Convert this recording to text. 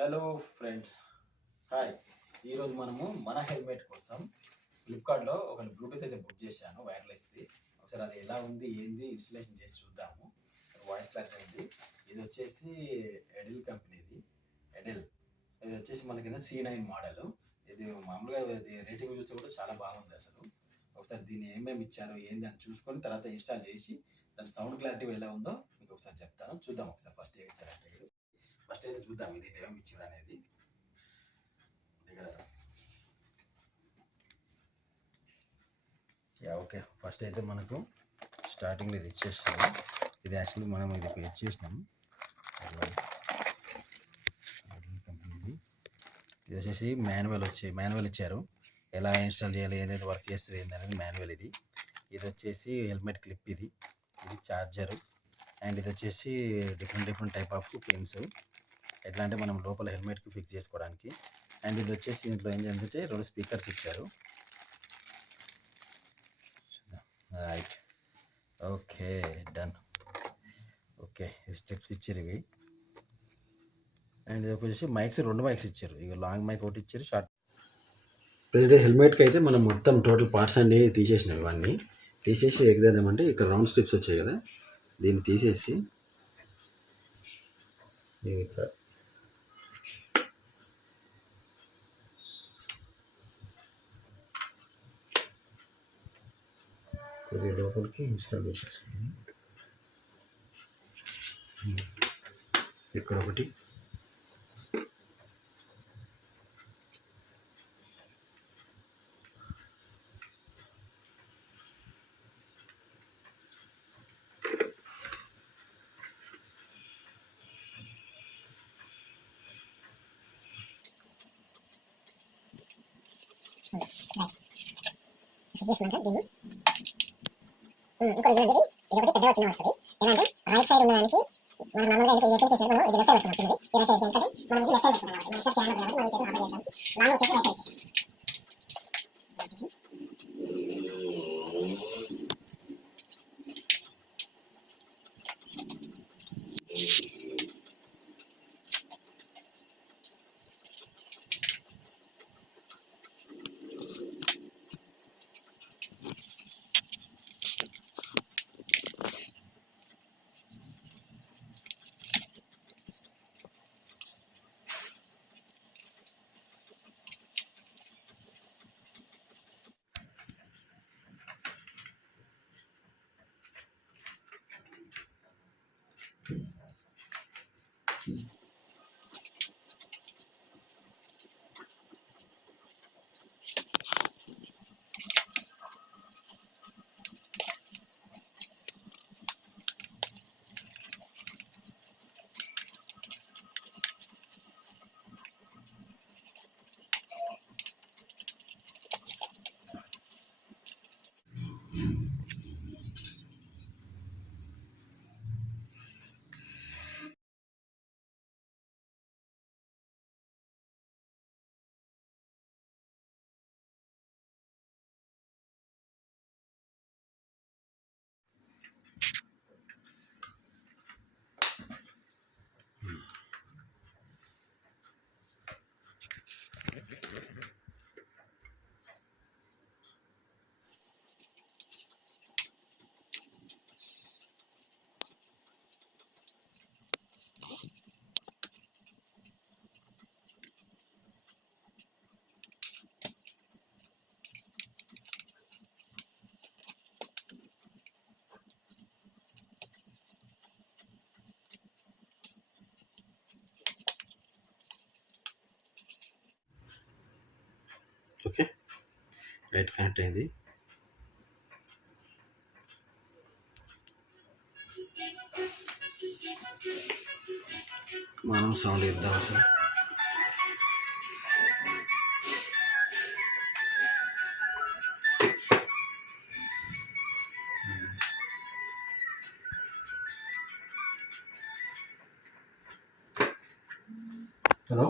Hello friends, hi. ఈరోజు మనము మన హెల్మెట్ కోసం ఫ్లిప్కార్ట్లో ఒక బ్లూటూత్ అయితే బుక్ చేశాను, వైర్లెస్ది. ఒకసారి అది ఎలా ఉంది ఏంది ఇన్స్టలేషన్ చేసి చూద్దాము. వాయిస్ క్లారిటీ ఉంది. ఇది వచ్చేసి ఎడెల్ కంపెనీది. ఎడెల్ ఇది వచ్చేసి మనకి C9 మోడల్. ఇది మామూలుగా ఇది రేటింగ్ చూస్తే కూడా చాలా బాగుంది అసలు. ఒకసారి దీన్ని ఏమేమి ఇచ్చారో ఏంది అని చూసుకొని తర్వాత ఇన్స్టాల్ చేసి దాని సౌండ్ క్లారిటీ ఎలా ఉందో మీకు ఒకసారి చెప్తాను. చూద్దాం ఒకసారి ఫస్ట్ ఏమి ఇచ్చారంటే. ఫస్ట్ అయితే చూద్దాం ఇది ఏమి ఇచ్చింది అనేది. ఓకే, ఫస్ట్ అయితే మనకు స్టార్టింగ్లో ఇది ఇచ్చేస్తాము. ఇది యాక్చువల్లీ మనం ఇది పే చేసినాము. కంపెనీది ఇది వచ్చేసి మాన్యువల్ ఇచ్చారు. ఎలా ఇన్స్టాల్ చేయాలి, ఏదైతే వర్క్ చేస్తుంది ఏంటి అనేది మాన్యువల్. ఇది వచ్చేసి హెల్మెట్ క్లిప్, ఇది చార్జరు. అండ్ ఇది వచ్చేసి డిఫరెంట్ టైప్ ఆఫ్ పిన్స్, ఎట్లా అంటే మనం లోపల హెల్మెట్కి ఫిక్స్ చేసుకోవడానికి. అండ్ ఇది వచ్చేసి ఇంట్లో ఏం చేయాలంటే 2 స్పీకర్స్ ఇచ్చారు. Right, okay, done. Okay, steps ఇచ్చారు ఇవి. అండ్ ఇది వచ్చేసి మైక్స్, 2 మైక్స్ ఇచ్చారు. ఇక లాంగ్ మైక్ ఒకటి ఇచ్చారు, షార్ట్. ఇప్పుడు హెల్మెట్కి అయితే మనం మొత్తం టోటల్ పార్ట్స్ అన్నీ తీసేసినాం. ఇవన్నీ తీసేసి ఎగ్దామంటే ఇక్కడ రౌండ్ స్ట్రిప్స్ వచ్చాయి కదా, దీన్ని తీసేసి ఇక్కడ కొద్దిగా లోపలికి ఇన్స్టాల్ చేసేసుకుని ఇక్కడ ఒకటి, దీన్ని ఇంకో రీజన్ ఇది ఒకటి పెద్దగా చిన్న వస్తుంది. ఎలా అంటే రైట్ సైడ్ ఉన్నదానికి మనం నార్మల్గా ఇది ఎక్కడ చేసాము, ఇది లెఫ్ట్ సైడ్ పెట్టుకున్నాం. ఈ రైట్ సైడ్ ఎందుకంటే మనం ఇది లెఫ్ట్ సైడ్ పెట్టుకున్నాం. లెఫ్ట్ సైడ్ ఛానల్ కాబట్టి మనం చేసిన ఆపరేట్ చేస్తాం. లాంగ్ వచ్చేసి రైట్ సైడ్ చేసాం. ఓకే, రైట్, కనెక్ట్ అయింది. మనం సౌండ్ ఇద్దాం అసలు. హలో.